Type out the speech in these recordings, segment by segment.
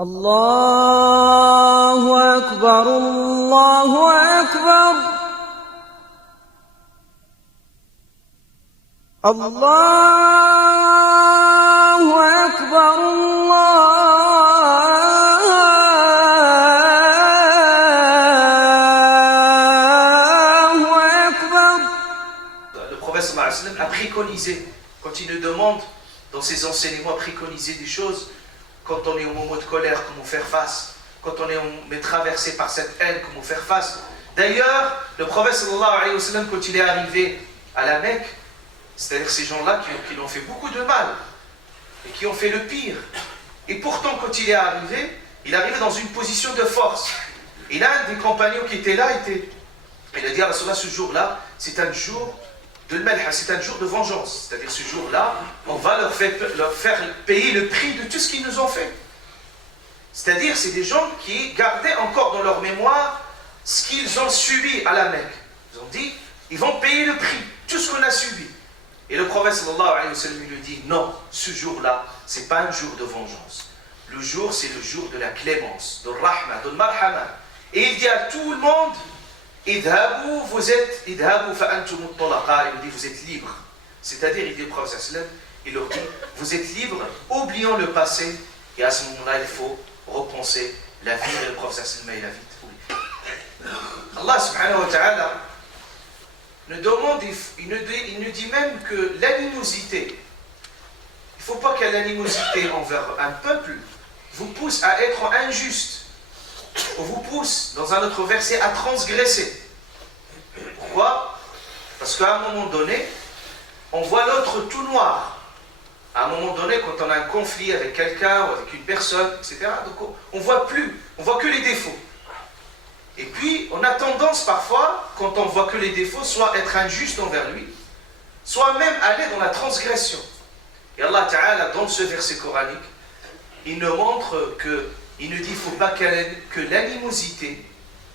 الله أكبر الله أكبر الله أكبر الله أكبر. Le prophète sallallahu alayhi wa sallam a préconisé, quand il nous demande dans ses enseignements, a préconisé des choses. Quand on est au moment de colère, comment faire face? Quand on est traversé par cette haine, comment faire face? D'ailleurs, le prophète sallallahu alayhi wa sallam, quand il est arrivé à la Mecque, c'est-à-dire ces gens-là qui ont fait beaucoup de mal et qui ont fait le pire. Et pourtant, quand il est arrivé dans une position de force. Et l'un des compagnons qui était là, il a dit à Rasulullah, ce jour-là, c'est un jour de malha, c'est un jour de vengeance. C'est-à-dire ce jour-là, on va leur faire payer le prix de tout ce qu'ils nous ont fait. C'est-à-dire, c'est des gens qui gardaient encore dans leur mémoire ce qu'ils ont subi à la Mecque. Ils ont dit, ils vont payer le prix, tout ce qu'on a subi. Et le prophète sallallahu alayhi wa sallam lui dit, non, ce jour-là, c'est pas un jour de vengeance. Le jour, c'est le jour de la clémence, de rahma, de marhama. Et il dit à tout le monde, idhabu, idhabu fa'antum at-talaqa, il dit, vous êtes libres. C'est-à-dire, il dit au prophète sallallahu alayhi wa sallam, il leur dit, vous êtes libres, oublions le passé, et à ce moment-là, il faut repenser l'avenir, et le prophète sallallahu alayhi wa sallam, il a vite oublié. Allah subhanahu wa ta'ala nous demande, il nous dit même que l'animosité, il ne faut pas que l'animosité envers un peuple vous pousse à être injuste, ou vous pousse, dans un autre verset, à transgresser. Pourquoi? Parce qu'à un moment donné, on voit l'autre tout noir. À un moment donné, quand on a un conflit avec quelqu'un, ou avec une personne, etc., donc on ne voit plus, on voit que les défauts. Et puis, on a tendance parfois, quand on voit que les défauts, soit être injuste envers lui, soit même aller dans la transgression. Et Allah Ta'ala, dans ce verset coranique, il nous montre il nous dit qu'il ne faut pas que l'animosité,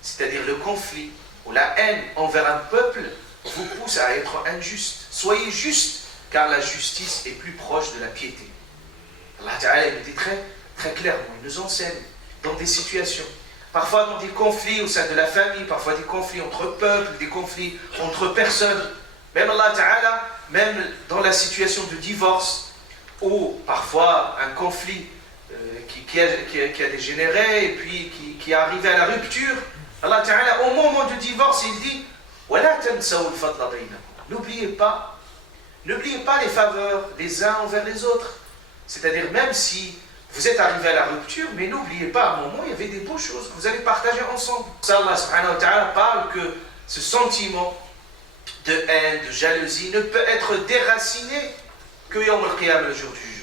c'est-à-dire le conflit ou la haine envers un peuple, vous pousse à être injuste. Soyez juste, car la justice est plus proche de la piété. Allah Ta'ala, il nous dit très, très clairement, il nous enseigne dans des situations. Parfois dans des conflits au sein de la famille, parfois des conflits entre peuples, des conflits entre personnes. Même Allah Ta'ala, même dans la situation de divorce, ou parfois un conflit qui a dégénéré et puis qui est arrivé à la rupture. Allah Ta'ala, au moment du divorce, il dit n'oubliez pas les faveurs les uns envers les autres. C'est-à-dire même si vous êtes arrivé à la rupture, mais n'oubliez pas, à un moment, il y avait des bonnes choses que vous allez partager ensemble. Ça, Allah subhanahu wa ta'ala parle que ce sentiment de haine, de jalousie, ne peut être déraciné que Yawm al-Qiyam, le jour du jugement.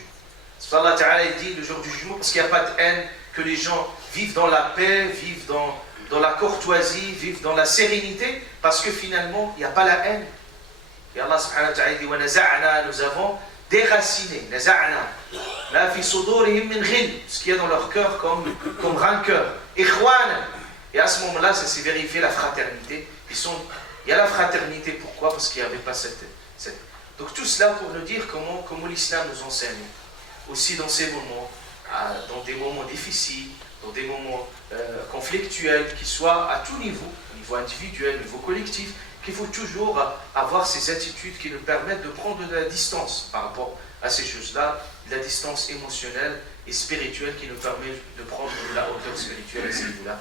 Allah ta'ala dit le jour du jugement, parce qu'il n'y a pas de haine, que les gens vivent dans la paix, vivent dans la courtoisie, vivent dans la sérénité, parce que finalement, il n'y a pas la haine. Et Allah subhanahu wa ta'ala dit, wa naza'na, nous avons déraciné, naza'na, ma fi sudurihim min ghil, ce qu'il y a dans leur cœur comme rancœur. Ikhwana. Et à ce moment-là, ça s'est vérifié la fraternité. Il y a la fraternité, pourquoi? Parce qu'il n'y avait pas cette. Donc tout cela pour nous dire comment l'islam nous enseigne. Aussi dans ces moments, dans des moments difficiles, dans des moments conflictuels, qui soient à tout niveau, au niveau individuel, au niveau collectif, qu'il faut toujours avoir ces attitudes qui nous permettent de prendre de la distance par rapport à ces choses-là, de la distance émotionnelle et spirituelle qui nous permet de prendre de la hauteur spirituelle à ce niveau-là.